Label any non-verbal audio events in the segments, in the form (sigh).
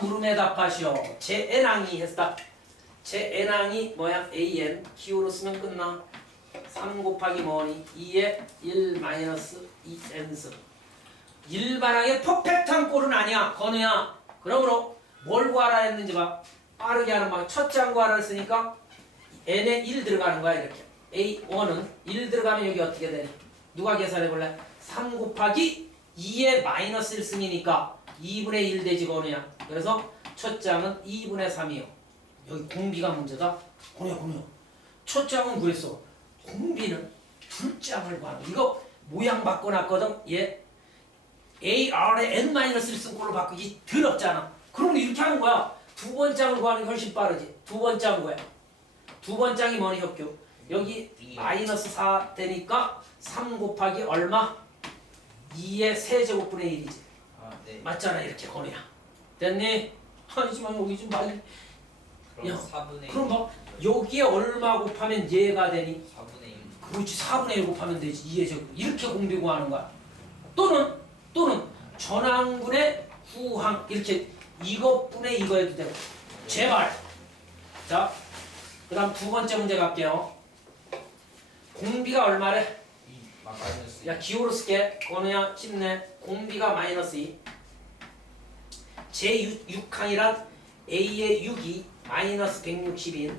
물음에 답하시오. 제 n항이 했다. 제 n항이 뭐야? an 기호로 쓰면 끝나. 3 곱하기 뭐니? 2에 1 마이너스 2n승. 일반항의 퍼펙트한 꼴은 아니야. 건우야. 그러므로 뭘 구하라 했는지 봐. 빠르게 하는 방. 첫째 항 구하라 했으니까 n에 1 들어가는 거야 이렇게. a1은 1 들어가면 여기 어떻게 되니? 누가 계산해 볼래? 3 곱하기 2의 마이너스 1승이니까 2분의 1 되지 건우야. 그래서 첫 장은 2분의 3이요. 여기 공비가 문제다. 건우야 건우야. 첫 장은 구했어. 공비는 항을 구하는 거. 이거 모양 바꿔놨거든. 얘 AR의 N-1승 꼴로 바꾸기 더럽잖아. 그럼 이렇게 하는 거야. 두 번째 항을 구하는 게 훨씬 빠르지. 두 번째 항 뭐야? 두 번째 항이 뭐니 혁규? 여기 마이너스 4 되니까 3 곱하기 얼마? 2의 세제곱분의 1이지. 아, 네. 맞잖아 이렇게 거리야. 됐니? 하지만 여기 좀 많이 그럼 야, 4분의 1. 그럼 뭐 여기에 얼마 곱하면 얘가 되니? 4분의 1. 그렇지 4분의 1 곱하면 되지 2의 제곱 이렇게 공비 구하는 거야. 또는 또는 전항분의 후항 이렇게 이것분의 이거 해도 되고 제발 자 그 다음 두 번째 문제 갈게요. 공비가 얼마래? 2. 아, 마이너스. 야 기호로 쓸게 건우야 힘내 공비가 마이너스 2 제6항이란 A의 6이 마이너스 160인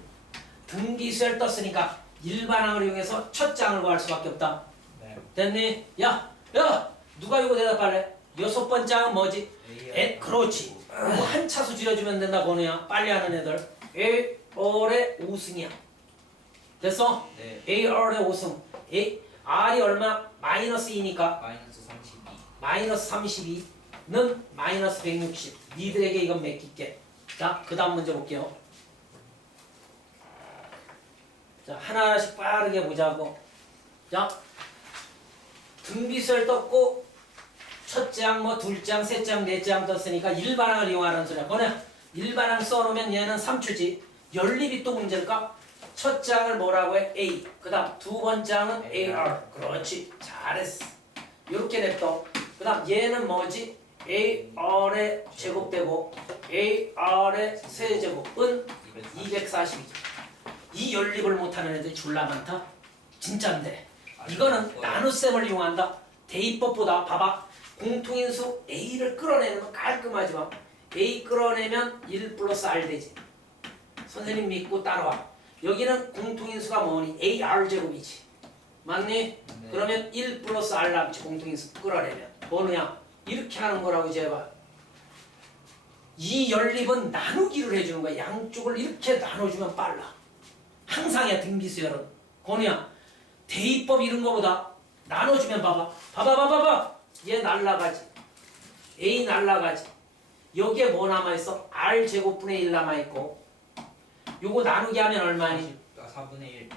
등비수열 떴으니까 일반항을 이용해서 첫 장을 구할 수밖에 없다 네. 됐니? 야! 야! 누가 이거 대답할래? 여섯 번째 항은 뭐지? A. 에, 그렇지 이거 한 차수 줄여주면 된다 건우야 빨리 하는 애들 A, R의 5승이야 됐어? 네. AR의 5승 A, R이 얼마? 마이너스 2니까 마이너스 32. 마이너스 32는 마이너스 160 니들에게 이건 맡길게. 자 그 다음 문제 볼게요. 자 하나씩 빠르게 보자고. 자 등비수열 떴고 첫째 항, 뭐 둘째 항, 셋째 항, 넷째 항 떴으니까 일반항을 이용하라는 소리야. 거네 일반항 써놓으면 얘는 3초지. 연립이 또 문제일까? 첫째 항을 뭐라고 해? A. 그 다음 두 번째 항은 AR 그렇지. 잘했어. 이렇게 냅둬 그 다음 얘는 뭐지? AR의 제곱되고 AR의 세제곱은 240이죠. 이 연립을 못하는 애들이 졸라 많다? 진짠데. 이거는 나눗셈을 이용한다? 대입법보다 봐봐. 공통인수 A를 끌어내는 건 깔끔하지만 A 끌어내면 1 플러스 R 되지. 선생님 믿고 따라와. 여기는 공통인수가 뭐니? AR 제곱이지. 맞니? 네. 그러면 1 플러스 R 남지 공통인수. 끌어내면. 뭐느냐 이렇게 하는 거라고 제발 이 연립은 나누기를 해주는 거야 양쪽을 이렇게 나눠주면 빨라 항상이야 등비수열은 건우야 대입법 이런 거보다 나눠주면 봐봐 봐봐 봐봐 봐봐 얘 날라가지 A 날라가지 여기에 뭐 남아있어? R 제곱분의 1 남아있고 요거 나누기 하면 얼마니? 아, 4분의 1.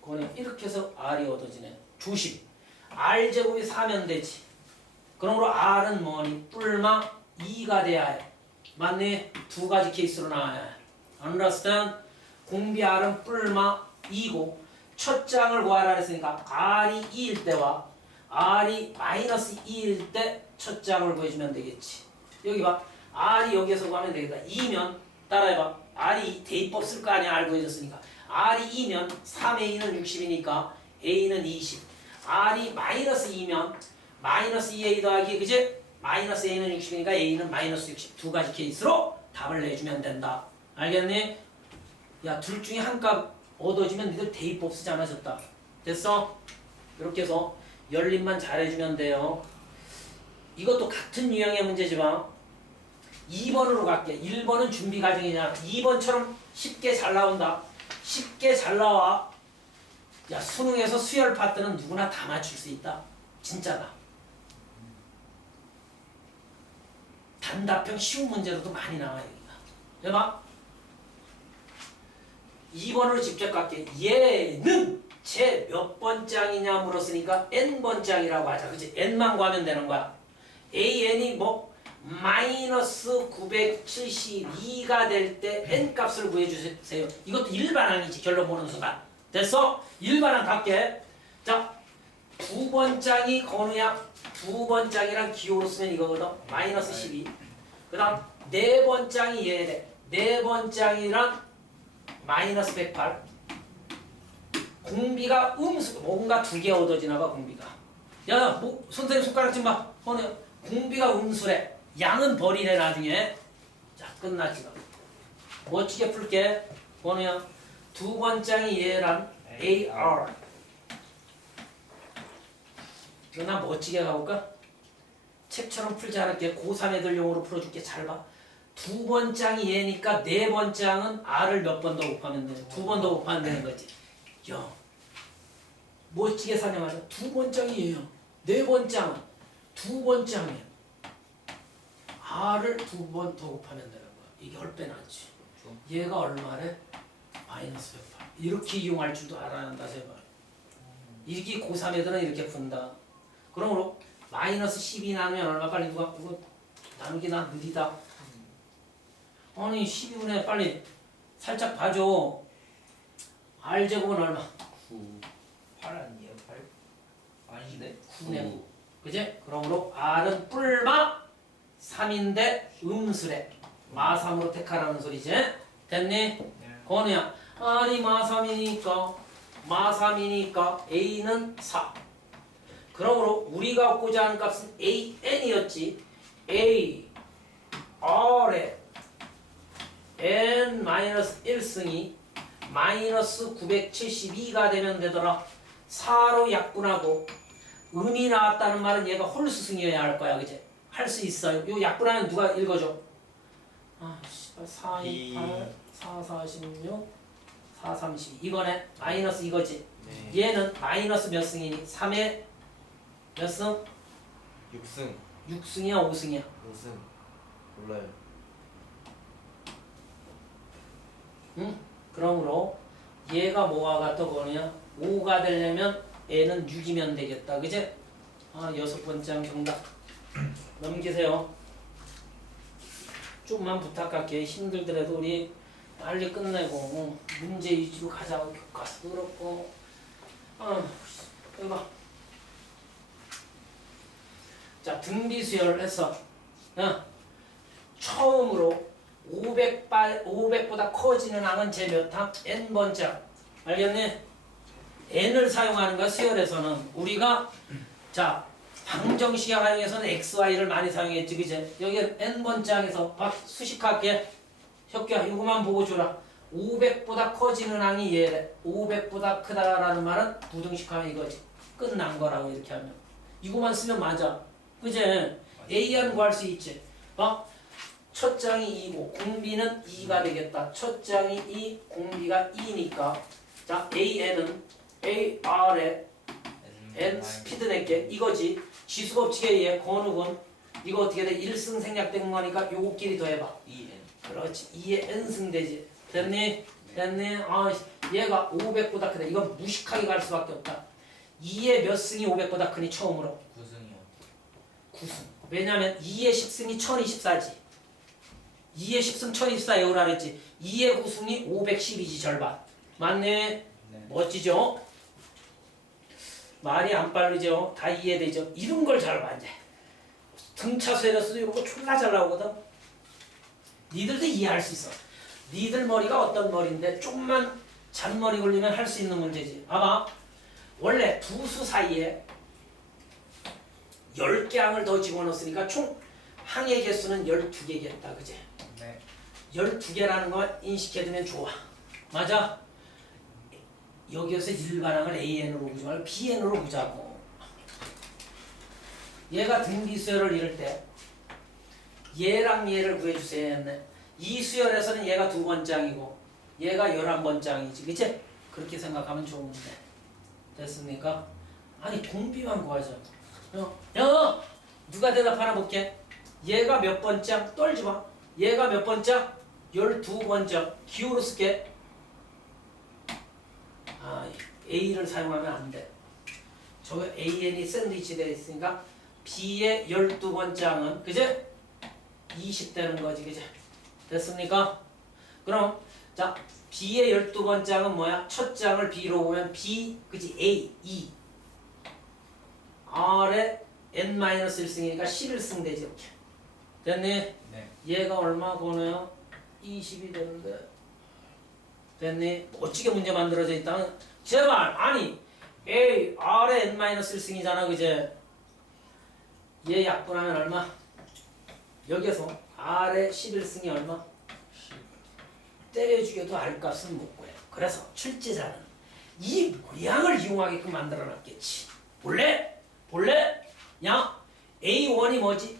그거는 이렇게 해서 R이 얻어지네. 조심. R 제곱이 4면 되지. 그러므로 R은 뭐니? 뿔마 2가 돼야 해. 맞네? 두 가지 케이스로 나와야 해. Understand? 공비 R은 뿔마 2고 첫 장을 구하라 했으니까 R이 2일 때와 R이 마이너스 2일 때 첫 장을 구해주면 되겠지. 여기 봐. R이 여기에서 구하면 되겠다. 2면 따라해봐. R이 대입법 쓸 거 아니야. R 구해줬으니까. R이 2면 3의 2는 60이니까 A는 20. R이 마이너스 2면 마이너스 2A 더하기 그지? 마이너스 A는 60이니까 A는 마이너스 60. 두 가지 케이스로 답을 내주면 된다. 알겠니? 야, 둘 중에 한 값 얻어지면 니들 대입법 쓰지 않아졌다. 됐어? 이렇게 해서 열림만 잘해주면 돼요. 이것도 같은 유형의 문제지만 2번으로 갈게. 1번은 준비 과정이냐. 2번처럼 쉽게 잘 나온다. 쉽게 잘 나와. 야, 수능에서 수열 파트는 누구나 다 맞출 수 있다. 진짜다. 단답형 쉬운 문제로도 많이 나와 여기가. 해봐. 2번으로 직접 갈게. 얘는 제 몇 번장이냐 물었으니까 n번장이라고 하자. 그치? n만 구하면 되는 거야. an이 뭐 마이너스 972가 될 때 n 값을 구해주세요. 이것도 일반항이지. 결론 보는 순간. 됐어? 일반항 갈게. 자, 두 번장이 건우야. 두 번장이랑 기호로 쓰면 이거거든. 마이너스 12. 그 다음 네 번 장이 얘래. 네 번 장이란 마이너스 108. 공비가 음수 뭔가 두 개 얻어지나 봐 공비가. 야, 뭐 선생님 손가락 좀 봐. 어느 공비가 음수래. 양은 버리래 나중에. 자 끝났지. 멋지게 풀게. 뭐냐? 두 번장이 얘랑 AR. 이거 나 멋지게 가볼까? 책처럼 풀지 않을게. 고3 애들용으로 풀어줄게. 잘 봐. 두 번 장이 얘니까 네 번 장은 R을 몇 번 더 곱하면 돼. 두 번 더 곱하면 되는 거지. 야, 멋지게 설명하자. 두 얘야. 네 번 장은 두 번 장이야. R을 두 번 더 곱하면 되는 거야. 이게 얼빼 낫지. 그렇죠. 얘가 얼마래? 마이너스 108. 이렇게 이용할 줄도 알아야 한다, 제발. 이렇게 고3 애들은 이렇게 푼다. 그러므로 마이너스 10이 나면 얼마 빨리 누가 이거 나누기 나 느리다. 아니 12분의 빨리 살짝 봐줘. R 제곱은 얼마? 9 8 아니에요 8 아닌데 9네. 그지? 그러므로 R은 뿔마 3인데 음수래. 마3으로 택하라는 소리지. 됐니? 네 건우야. R이 마3이니까 마3이니까 A는 4. 그러므로 우리가 얻고자 하는 값은 AN이었지. A R에 N-1승이 마이너스 972가 되면 되더라. 4로 약분하고 음이 나왔다는 말은 얘가 홀수승이어야 할 거야. 그지? 할수 있어요. 요 약분하면 누가 읽어줘? 아, 씨발 4, 2, 8, 4, 46, 4, 32 이거네. 마이너스 이거지. 네 얘는 마이너스 몇 승이니? 3에 몇 승? 6승 6승이야 5승이야? 5승 몰라요 응? 그러므로 얘가 뭐와 같아 보느냐? 5가 되려면 얘는 6이면 되겠다. 그제? 아 여섯 번째 한 정답 넘기세요. 좀만 부탁할게. 힘들더라도 우리 빨리 끝내고 어, 문제 위주로 가자고 교과서 그렇고 아, 이거 자 등비수열을 해서 어, 처음으로 500발 500보다 커지는 항은 제 몇 항? n 번째 알겠니? n을 사용하는 거야 수열에서는. 우리가 자 방정식 활용해서는 x, y를 많이 사용했지 그제? 여기 n 번째 항에서 박 수식할게. 혁규야 이거만 보고 줘라. 500보다 커지는 항이 얘래. 500보다 크다라는 말은 부등식하면 이거지. 끝난 거라고 이렇게 하면. 이거만 쓰면 맞아 그제? a는 구할 수 있지 어? 첫 장이 2고 공비는 2가 되겠다. 첫 장이 2, 공비가 2니까 자 AN은 AR에 N 스피드 낼게 이거지. 지수 법칙에 의해 건욱은 이거 어떻게 돼? 1승 생략된 거니까 요거끼리 더해봐. 2N 그렇지. 2에 N승 되지. 됐니? 됐니? 아 얘가 500보다 크다. 이건 무식하게 갈 수밖에 없다. 2의 몇 승이 500보다 크니 처음으로 9승이요 9승. 왜냐면 2의 10승이 1024지. 2의 10승 1024 외우라 그랬지. 2의 9승이 512지 절반. 맞네. 네 멋지죠? 말이 안 빠르죠? 다 이해되죠? 이런 걸 잘 봐, 이제. 등차 세려서도 이런 거 졸라 잘 나오거든? 니들도 이해할 수 있어. 니들 머리가 어떤 머리인데 좀만 잔머리 굴리면 할 수 있는 문제지. 봐봐. 원래 두 수 사이에 10개 항을 더 집어넣었으니까 총 항의 개수는 12개겠다. 그지? 네 12개라는 거 인식해두면 좋아. 맞아? 여기에서 일반항을 AN으로 보지 말고 BN으로 보자고. 얘가 등비수열을 이룰 때 얘랑 얘를 구해주세요 했네. 이 수열에서는 얘가 두 번장이고 얘가 열한 번장이지. 그치? 그렇게 생각하면 좋은데. 됐습니까? 아니 공비만 구하자. 어? 야! 누가 대답하나 볼게. 얘가 몇 번장? 떨지 마. 얘가 몇 번장? 열두 번장. 기호로 쓸게. 아, A를 사용하면 안 돼. 저 AN이 샌드위치 되어 있으니까 B의 열두 번장은 그제? 20 되는 거지, 그제? 됐습니까? 그럼 자 B의 열두 번장은 뭐야? 첫 장을 B로 보면 B, 그지? A, E. R의 N-1승이니까 11승 되지, 이렇게. 됐니? 네. 얘가 얼마 거네요? 20이 되는데 됐니? 멋지게 문제 만들어져 있다 제발 아니 A R의 N-1승이잖아 그제 얘 약분하면 얼마? 여기에서 R의 11승이 얼마? 때려주겨도 R 값은 못 구해 그래서 출제자는 이 모양을 이용하게끔 만들어 놨겠지 볼래? 볼래? 야 A1이 뭐지?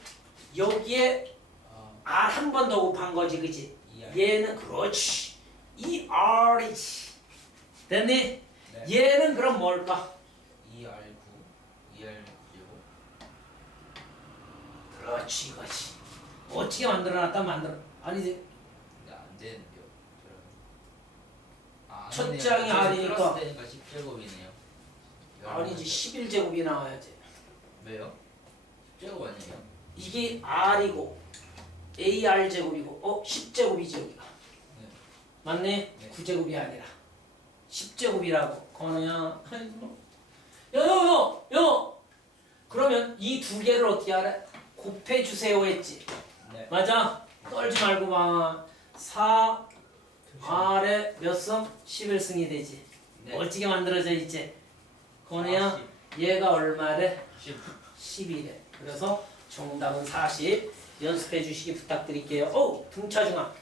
여기에 아, R 한 번 더 곱한 거지 그지? 이알. 얘는 그렇지 이 R이지 됐니? 네. 얘는 그럼 뭘까? 이알 9. 이알 9제곱. 그렇지 이거지 어떻게 만들어놨다 만들어 아니지 네, 안 되는데요. 아, 첫. 장이 R이니까. 플러스 되니까 10제곱이네요. 아니지 11제곱이 나와야지 왜요? 10제곱 아니에요? 이게 R이고 AR 제곱이고 어 10제곱이지 여기가 네. 맞네? 네. 9제곱이 아니라 10제곱이라고 건우야 야야야야 그러면 이 두 개를 어떻게 하래? 곱해주세요 했지 네. 맞아? 떨지 말고 봐 4, R에 몇 승? 11승이 되지 네. 멋지게 만들어져 있지 건우야 아, 얘가 얼마래? 10. 12래 그래서 정답은 40 연습해 주시기 부탁드릴게요 오 등차중앙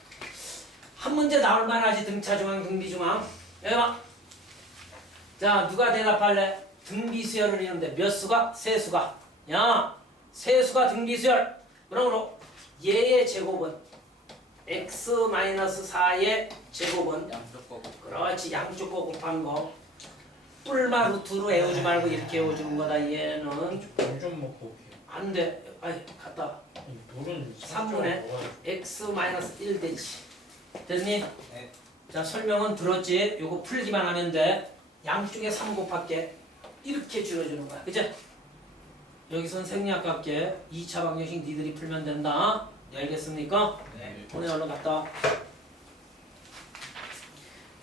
한 문제 나올 만하지 등차중앙 등비중앙 여기 봐. 자 누가 대답할래? 등비수열을 이루는데 몇 수가? 세 수가 야 세수가 등비수열 그러므로 얘의 제곱은 x-4의 제곱은 양쪽 거고. 그렇지 양쪽 거 곱한 거 뿔마 루트로 외우지 말고 이렇게 외워주는 거다 얘는 물좀 먹고 올게요. 안돼 아이 갔다 이 물은 삼분의 x-1 되지 됐니? 네. 자 설명은 들었지? 요거 풀기만 하면 돼 양쪽에 3 곱할게 이렇게 줄여주는 거야 그치? 여기선 생략할게 2차 방정식 니들이 풀면 된다 알겠습니까? 네. 오늘 얼른 갔다 와.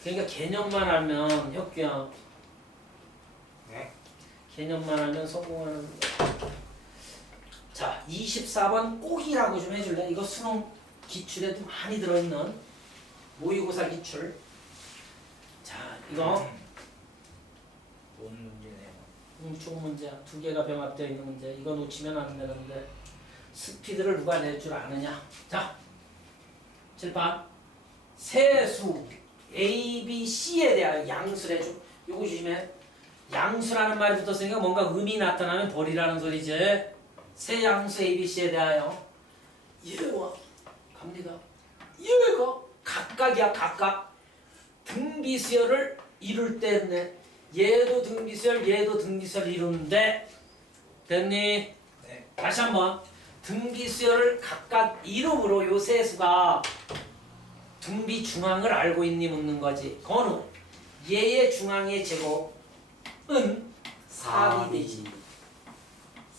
그러니까 개념만 알면 혁규야 네. 개념만 알면 성공하는 거야. 자 24번 꼭이라고 좀 해줄래? 이거 수능 기출에도 많이 들어있는 모의고사 기출. 자 이거 좋은 문제네요. 음, 좋은 문제야 두 개가 병합되어 있는 문제. 이거 놓치면 안 되는데 스피드를 누가 낼 줄 아느냐? 자 칠판 세수 A, B, C에 대하여 양수를 해줘. 요거 조심해 양수라는 말이 붙었으니까 뭔가 의미 나타나면 버리라는 소리지 세 양수 A, B, C에 대하여. 얘와 갑니다. 얘가 각각이야 각각. 등비수열을 이룰 때네. 얘도 등비수열 얘도 등비수열 이루는데 됐니? 네. 다시 한번. 등비수열을 각각 이름으로 요 세수가 등비 중앙을 알고 있니 묻는 거지. 건우. 얘의 중앙의 제곱 은 4이 되지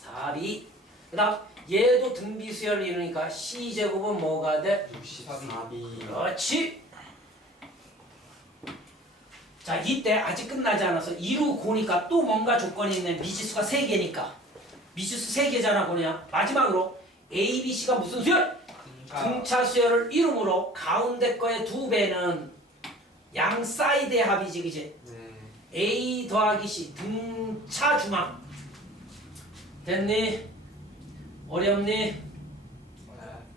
4이 그 다음 얘도 등비수열을 이루니까 C제곱은 뭐가 돼? 64비 그렇지. 자 이때 아직 끝나지 않아서 이루 고니까 또 뭔가 조건이 있네. 미지수가 세 개니까 미지수 세 개잖아 고냐. 마지막으로 A, B, C가 무슨 수열? 등차. 등차 수열을 이름으로 가운데 거의 두 배는 양 사이드의 합이지 그지? 네. A 더하기 C 등차 중앙 됐니? 어렵니? 네.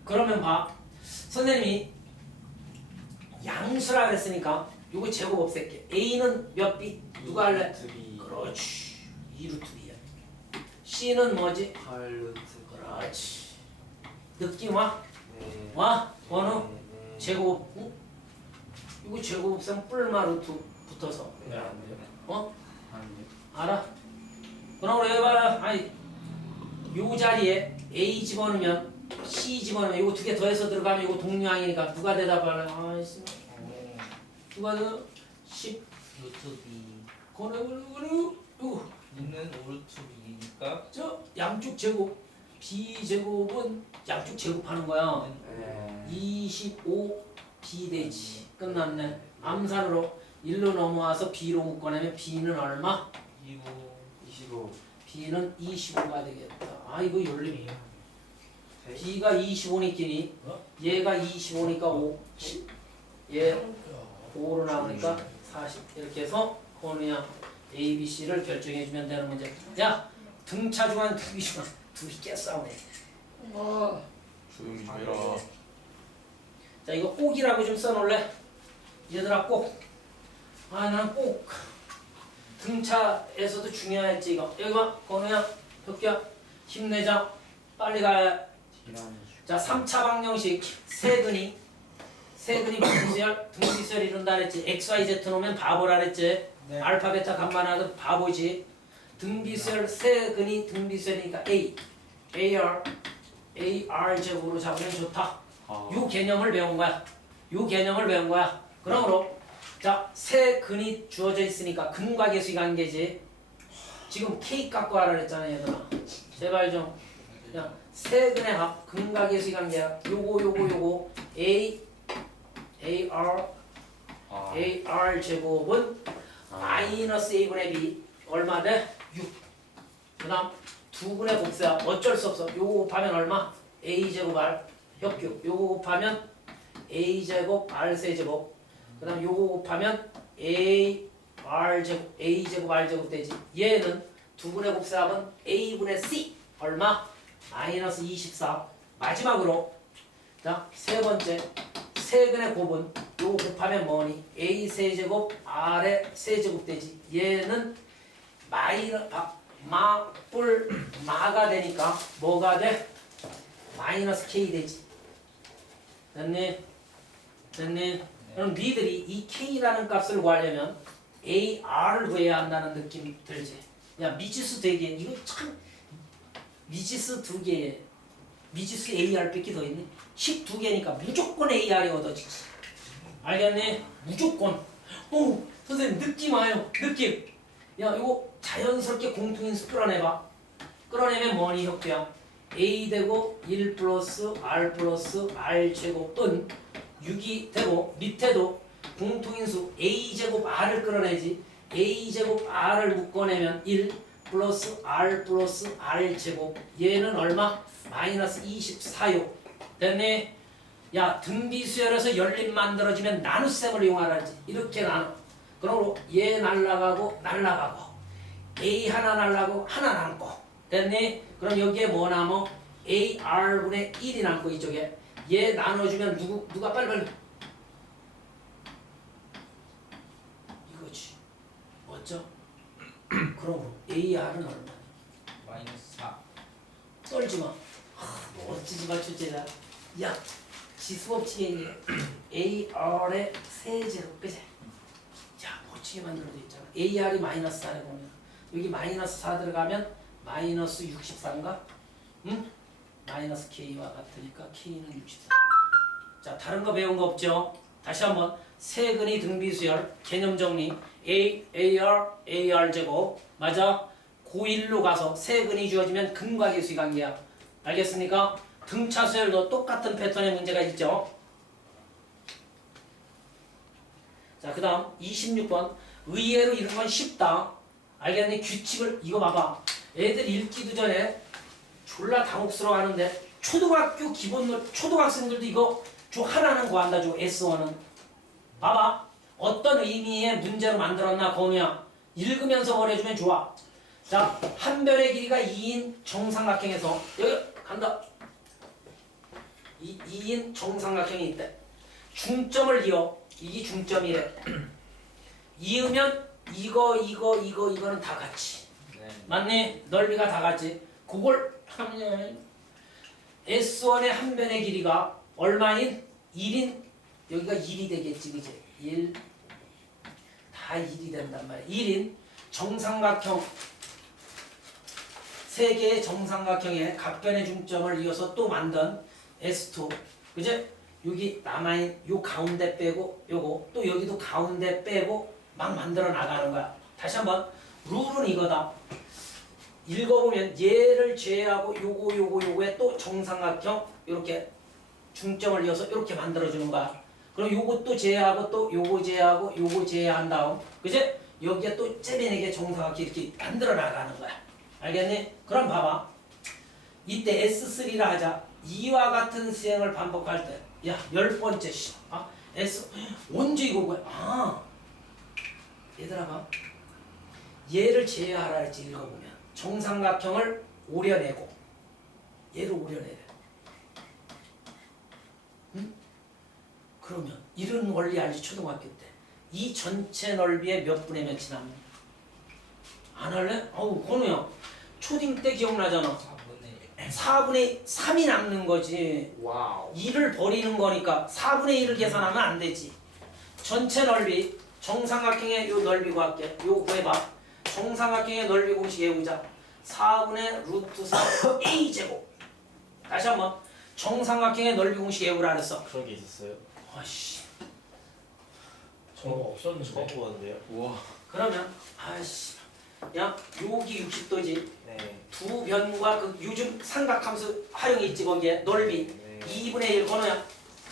그러면 봐. 선생님이 양수라 그랬으니까 요거 제곱 없앨게. A는 몇 비? 누가 할래? 그렇지. 2루트 B야. C는 뭐지? 8루트 그렇지. 느낌 와? 네. 와? 원우? 네, 네. 제곱. 응? 이거 제곱 없으면 뿔마 루트 붙어서. 네, 안 돼요. 어? 안 돼요. 알아? 그럼 우리 해봐라. 아니, 요 자리에 A 집어넣으면 C 집어넣으면 이거 두 개 더해서 들어가면 이거 동류항이니까 누가 대답할래? 아이씨. 오. 누가 그 10, 루트 B. 거래거래거래 요거 있는 오르트 B니까 저 양쪽 제곱 B 제곱은 양쪽 제곱하는 거야. 네. 25 B 되지. 끝났네. 암산으로 1로 넘어와서 B로 묶어내면 B는 얼마? 25. 25 B는 25가 되겠다. 아 이거 열림이 B가 25니끼니? 얘가 25니까 5얘 5로 나오니까 40 이렇게 해서 그냥 A, B, C를 결정해주면 되는 문제. 야 등차 중간 등비 중간 둘이 깨싸우네. 조용히 좀 해라. 자 이거 꼭이라고 좀 써놓을래? 얘들아 꼭. 아 난 꼭. 등차에서도 중요했지 이거. 여기 봐. 건우야, 혁기야. 힘내자. 빨리 가야. 자 3차 방정식 세근이 세근이 등비수열 등비수열 이룬다 그랬지. x, y, z 놓으면 바보라 그랬지. 네. 알파, 베타, 감마 나도 바보지. 등비수열 세근이 등비수열이니까 a, ar, ar 제곱으로 잡으면 좋다. 아, 요 개념을 배운 거야. 요 개념을 배운 거야. 그러므로 자, 세 근이 주어져 있으니까 근과 계수의 관계지. 지금 K 갖고 하라 그랬잖아, 얘들아. 제발 좀 그냥 세 근의 합 근과 계수의 관계야. 요거 요거 요거 A AR 아, AR 제곱은 마이너스 A분의 B 얼마 돼? 6. 그 다음 두 분의 곱수야. 어쩔 수 없어. 요거 곱하면 얼마? A 제곱 R 협규. 요거 곱하면 A 제곱 R 세제곱. 그 다음 요거 곱하면 A R 제곱 A 제곱 R 제곱 되지. 얘는 두 분의 곱수합은 A 분의 C 얼마? 마이너스 24. 마지막으로 자 세 번째 세근의 곱은 요거 곱하면 뭐니? A 세제곱 R의 세제곱 되지. 얘는 마이너 바, 마, 뿔, 마가 되니까 뭐가 돼? 마이너스 K 되지. 됐니? 됐니? 그럼 니들이 이 K라는 값을 구하려면 AR을 구해야 한다는 느낌 들지? 야 미지수 되게 이거 참 미지수 두 개에 미지수 AR 뺏기 더 있네. 12개니까 무조건 AR이 얻어지지. 알겠니? 무조건. 오, 선생님 느낌 와요. 느낌. 야, 이거 자연스럽게 공통인수 끌어내봐. 끌어내면 뭐니 혁도야? A 되고 1 플러스 R 플러스 R 제곱은 6이 되고 밑에도 공통인수 A 제곱 R을 끌어내지. A 제곱 R을 묶어내면 1 플러스 R 플러스 R 제곱 얘는 얼마? 마이너스 24요. 됐니? 야 등비수열에서 열림 만들어지면 나눗셈을 이용하라지 이렇게 나눠 그러므로 얘 날라가고 날라가고 A 하나 날라가고 하나 남고 됐니? 그럼 여기에 뭐 남어? AR분의 1이 남고 이쪽에 얘 나눠주면 누구, 누가 빨리빨리 이거지 멋져? 그러므로 AR은 얼마? 마이너스 4 떨지 마. 하, 멋지지 마 주제가. 야, 지수법칙에 AR의 세제곱 그지? 자, 멋지게 만들어져 있잖아. AR이 마이너스 4에 보면 여기 마이너스 4 들어가면 마이너스 64인가? 응? 마이너스 K와 같으니까 K는 64. 자, 다른 거 배운 거 없죠? 다시 한번 세근이 등비수열 개념 정리 A, AR, AR 제곱 맞아? 고1로 가서 세근이 주어지면 근과 계수의 관계야. 알겠습니까? 등차 수열도 똑같은 패턴의 문제가 있죠. 자, 그 다음 26번. 의외로 이런 건 쉽다. 알겠니? 규칙을, 이거 봐봐. 애들 읽기도 전에 졸라 당혹스러워 하는데, 초등학교 기본, 초등학생들도 이거 저 하나는 구한다, 저 S1은. 봐봐. 어떤 의미의 문제로 만들었나, 건우야. 읽으면서 버려주면 좋아. 자, 한 변의 길이가 2인 정삼각형에서 여기 간다. 이 2인 정삼각형이 있대. 중점을 이어 이게 중점이래. (clears throat) 이으면 이거 이거 이거 이거는 다 같이. 네. 맞니? 넓이가 다 같지. 그걸 하면 S1의 한 변의 길이가 얼마인? 1인 여기가 1이 되겠지, 그지? 1. 다 1이 된단 말이야. 1인 정삼각형 세 개의 정삼각형의 각변의 중점을 이어서 또 만든 S2. 그지? 여기 남아있는 요 가운데 빼고 요거 또 여기도 가운데 빼고 막 만들어 나가는 거야. 다시 한번 룰은 이거다. 읽어보면 얘를 제외하고 요거 요거 요거에 또 정삼각형 이렇게 중점을 이어서 이렇게 만들어주는 거야. 그럼 요것도 제외하고 또 요거 제외하고 요거 제외한 다음 그제 여기에 또 째배내게 정삼각형 이렇게 만들어 나가는 거야. 알겠니? 그럼 봐봐. 이때 S3라 하자. 이와 같은 수행을 반복할 때, 야, 열 번째 시, 아, S, 언제 이거 뭐야? 아, 얘들아 봐. 얘를 제외하라 했지 읽어보면 정삼각형을 오려내고 얘를 오려내래. 응? 그러면 이런 원리 알지 초등학교 때. 이 전체 넓이에 몇 분의 몇이 남니? 안 할래? 어우 건우야 초딩 때 기억나잖아 4분의 1 4분의 3이 남는 거지 와우 2를 버리는 거니까 4분의 1을 계산하면 안 되지 전체 넓이 정삼각형의 요 넓이 구할게 요거 구해봐 정삼각형의 넓이 공식 외우자 4분의 루트 3 (laughs) a제곱 다시 한번 정삼각형의 넓이 공식 외우라 그랬어 그런 게 있었어요? 아씨 저거 없었는데. 처음 보는데요. 우와. 그러면 아씨 야 여기 60도지 네. 두 변과 그 요즘 삼각함수 활용이 있지 거기에 넓이 네. 2분의 1 번호야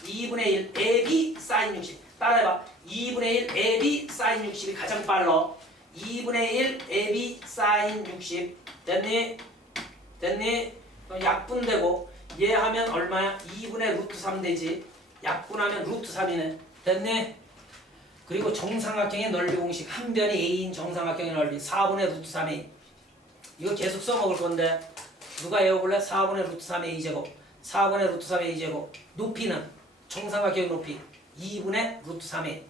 2분의 1 AB 사인 60 따라해봐 2분의 1 AB 사인 60이 가장 빨라 2분의 1 AB 사인 60 됐니? 됐니? 그럼 약분되고 얘 하면 얼마야? 2분의 루트 3 되지 약분하면 루트 3이네 됐니? 그리고 정삼각형의 넓이 공식 한 변이 A인 정삼각형의 넓이 4분의 루트 3이 이거 계속 써먹을 건데 누가 외워볼래? 4분의 루트 3의 2제곱 4분의 루트 3의 2제곱 높이는 정삼각형 높이 2분의 루트 3의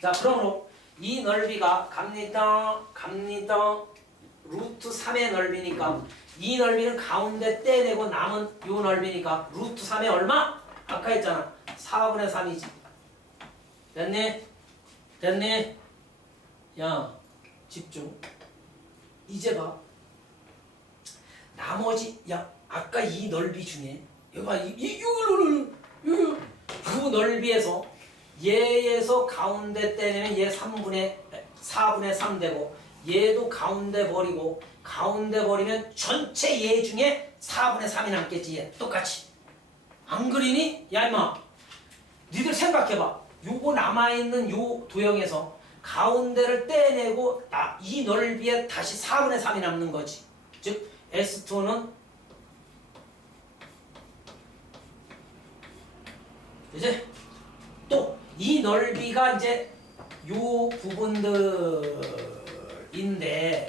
자 그러므로 이 넓이가 갑니다 갑니다 루트 3의 넓이니까 이 넓이는 가운데 떼내고 남은 요 넓이니까 루트 3의 얼마? 아까 했잖아 4분의 3이지 됐니? 됐니? 야 집중 이제 봐 나머지 야 아까 이 넓이 중에 여기 봐, 이, 이, 요, 요, 요, 요, 그 넓이에서 얘에서 가운데 떼내면 얘 3분의 4분의 3 되고 얘도 가운데 버리고 가운데 버리면 전체 얘 중에 4분의 3이 남겠지. 얘 똑같이. 안 그리니? 야 임마. 니들 생각해봐. 요거 남아있는 요 도형에서 가운데를 떼내고 나, 이 넓이에 다시 4분의 3이 남는 거지. 즉 S2는 이제 또 이 넓이가 이제 요 부분들인데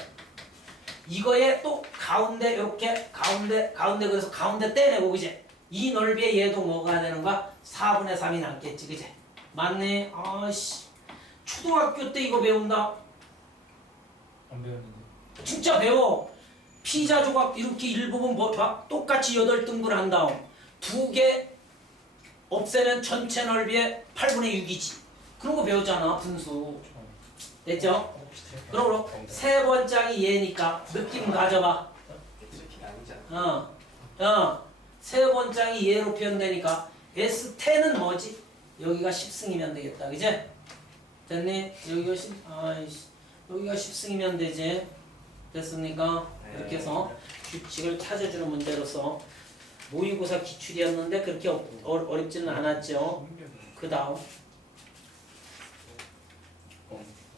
이거에 또 가운데 이렇게 가운데 가운데 그래서 가운데 떼내고 그제 이 넓이에 얘도 뭐가 되는가 4분의 3이 남겠지 그제 맞네 아씨 초등학교 때 이거 배운다 안 배웠는데. 진짜 배워. 피자 조각 이렇게 일부분 뭐 봐. 똑같이 여덟 등분 한 다음 두개 없애면 전체 넓이의 8분의 6이지. 그런 거 배웠잖아 분수. 됐죠? 그럼 세 번장이 얘니까 느낌 가져봐. 어, 어. 세 번장이 얘로 표현되니까 S10은 뭐지? 여기가 10승이면 되겠다. 그제? 됐니? 여기가 10, 아이씨. 여기가 10승이면 되지. 됐습니까? 이렇게 해서 규칙을 찾아주는 문제로서 모의고사 기출이었는데 그렇게 어, 어렵지는 않았죠. 그 다음 어.